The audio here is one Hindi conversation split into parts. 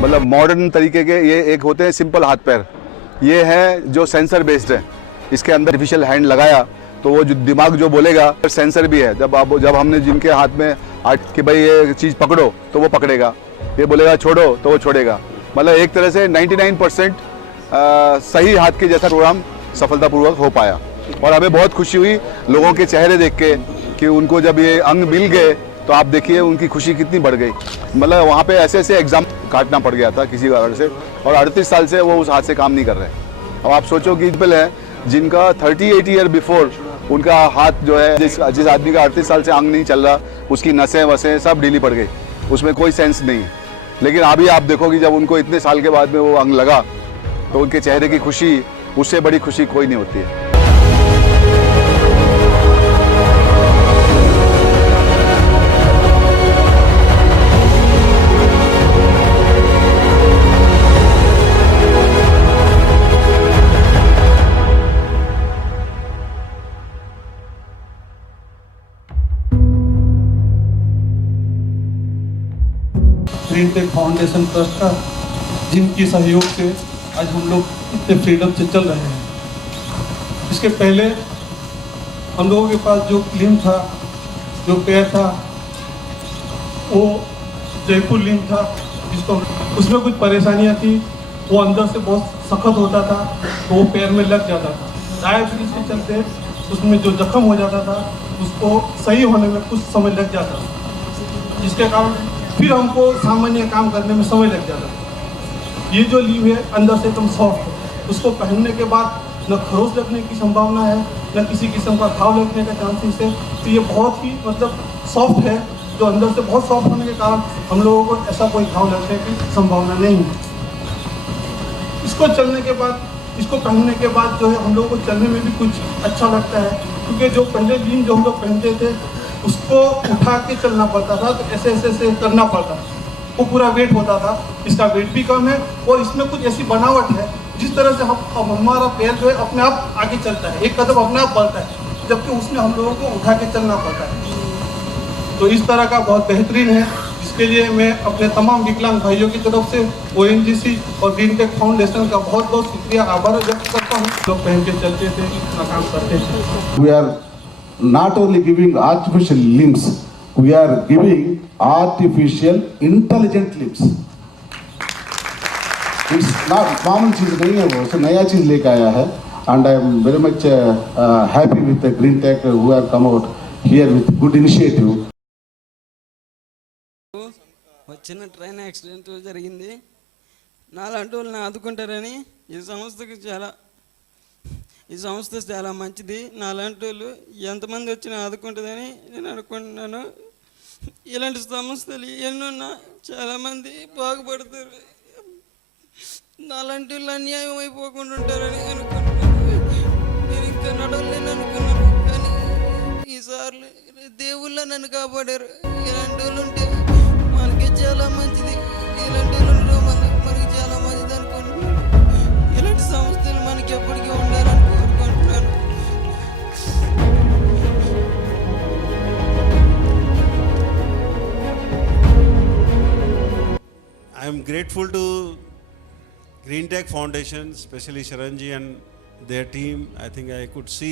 मतलब मॉडर्न तरीके के। ये एक होते हैं सिंपल हाथ पैर, ये है जो सेंसर बेस्ड है। इसके अंदर आर्टिफिशियल हैंड लगाया तो वो जो दिमाग जो बोलेगा, सेंसर भी है। जब हमने जिनके हाथ में कि भाई ये चीज़ पकड़ो तो वो पकड़ेगा, ये बोलेगा छोड़ो तो वो छोड़ेगा। मतलब एक तरह से 99% सही हाथ के जैसा प्रोग्राम सफलतापूर्वक हो पाया। और हमें बहुत खुशी हुई लोगों के चेहरे देख के कि उनको जब ये अंग मिल गए तो आप देखिए उनकी खुशी कितनी बढ़ गई। मतलब वहाँ पे ऐसे ऐसे एग्जाम काटना पड़ गया था किसी कारण से, और 38 साल से वो उस हाथ से काम नहीं कर रहे। अब आप सोचो कि पीपल है जिनका 38 ईयर बिफोर उनका हाथ जो है, जिस आदमी का 38 साल से अंग नहीं चल रहा, उसकी नसें वसें सब ढीली पड़ गई, उसमें कोई सेंस नहीं है। लेकिन अभी आप देखो कि जब उनको इतने साल के बाद में वो अंग लगा तो उनके चेहरे की खुशी, उससे बड़ी खुशी कोई नहीं होती है। ग्रीन टेक फाउंडेशन ट्रस्ट का, जिनकी सहयोग से आज हम लोग इतने फ्रीडम से चल रहे हैं। इसके पहले हम लोगों के पास जो लिम्ब था, जो पैर था, वो जयपुर लिम्ब था, जिसको उसमें कुछ परेशानियां थी। वो अंदर से बहुत सख्त होता था तो वो पैर में लग जाता था। डायबिटीज के चलते उसमें जो जख्म हो जाता था उसको सही होने में कुछ समय लग जाता था, जिसके कारण फिर हमको सामान्य काम करने में समय लग जाता है। ये जो लीव है अंदर से एकदम सॉफ्ट है, उसको पहनने के बाद न खरोच लगने की संभावना है, न किसी किस्म का घाव लगने का चांसेस है। तो ये बहुत ही मतलब सॉफ्ट है, जो अंदर से बहुत सॉफ्ट होने के कारण हम लोगों को ऐसा कोई घाव लगने की संभावना नहीं है। इसको चलने के बाद, इसको पहनने के बाद जो है हम लोगों को चलने में भी कुछ अच्छा लगता है, क्योंकि जो पहले लीव जो हम लोग पहनते थे उसको उठा के चलना पड़ता था, तो ऐसे ऐसे ऐसे करना पड़ता था, वो पूरा वेट होता था। इसका वेट भी कम है और इसमें कुछ ऐसी बनावट है जिस तरह से हम हमारा पैर जो है अपने आप आगे चलता है, एक कदम अपने आप बढ़ता है, जबकि उसमें हम लोगों को उठा के चलना पड़ता है। तो इस तरह का बहुत बेहतरीन है, जिसके लिए मैं अपने तमाम विकलांग भाइयों की तरफ से ONGC और ग्रीन टेक फाउंडेशन का बहुत बहुत शुक्रिया, आभार व्यक्त करता हूँ। लोग पहन के चलते थे, इतना काम करते थे। We are not only giving artificial limbs, we are giving artificial intelligent limbs. It's not common चीज नहीं है, वो तो नया चीज लेके आया है। And I am very much happy with the Green Tech who have come out here with good initiative. చిన్న ట్రైన్ యాక్సిడెంట్ జరిగింది, నాలాంటి వాళ్ళని ఆదుకుంటారని ఈ సంస్థ చాలా మంచిది. నాలాంటి వాళ్ళు ఎంతమంది వచ్చినా ఆదుకుంటుందని నేను అనుకుంటున్నాను. ఇలాంటి సంస్థలు ఎన్నున్నా చాలామంది బాగుపడతారు, నాలాంటి వాళ్ళు అన్యాయం అయిపోకుండా ఉంటారని అనుకుంటున్నాను. నేను ఇంకా నడవలేను అనుకున్నాను, కానీ ఈసార్లు దేవుళ్ళ నన్ను కాపాడారు. ఇలాంటి వాళ్ళు ఉంటే మనకి చాలా మంచిది, ఇలాంటి వాళ్ళు మనకి చాలా మంచిది అనుకుంటున్నాను. ఇలాంటి సంస్థలు మనకి ఎప్పటికీ ఉండాలని కోరుకుంటున్నాను. I am grateful to Green Tech Foundation, especially Sharanji and their team. I think I could see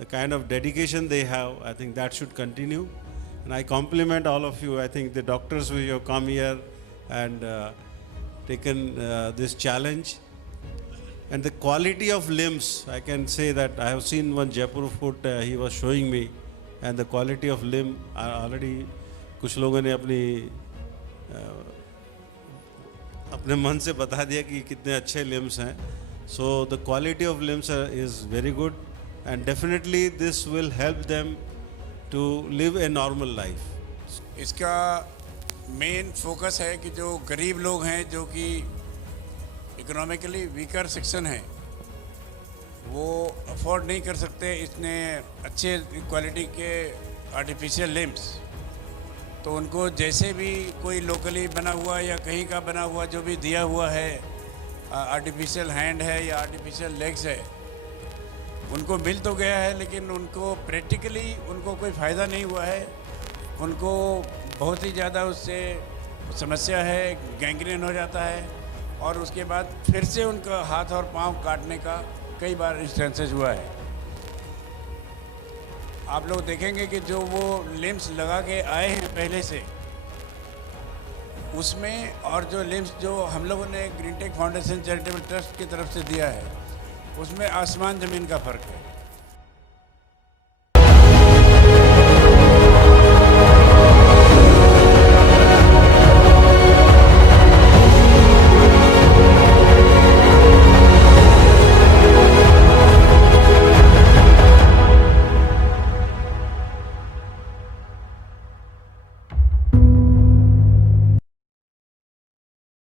the kind of dedication they have. I think that should continue. And I compliment all of you. I think the doctors who have come here and taken this challenge. And the quality of limbs, I can say that I have seen one Jaipur foot, he was showing me, and the quality of limb already कुछ लोगों ने अपने मन से बता दिया कि कितने अच्छे limbs हैं. So the quality of limbs is very good, and definitely this will help them to live a normal life. इसका मेन फोकस है कि जो गरीब लोग हैं, जो कि इकोनॉमिकली वीकर सेक्शन है, वो अफोर्ड नहीं कर सकते इतने अच्छे क्वालिटी के आर्टिफिशियल लिम्स, तो उनको जैसे भी कोई लोकली बना हुआ या कहीं का बना हुआ जो भी दिया हुआ है, आर्टिफिशियल हैंड है या आर्टिफिशियल लेग्स है, उनको मिल तो गया है, लेकिन उनको प्रैक्टिकली उनको कोई फ़ायदा नहीं हुआ है। उनको बहुत ही ज़्यादा उससे समस्या है, गैंग्रीन हो जाता है और उसके बाद फिर से उनका हाथ और पांव काटने का कई बार इंस्टेंसेस हुआ है। आप लोग देखेंगे कि जो वो लिम्स लगा के आए हैं पहले से, उसमें और जो लिम्स जो हम लोगों ने green tech foundation charitable trust की तरफ से दिया है, उसमें आसमान ज़मीन का फ़र्क है।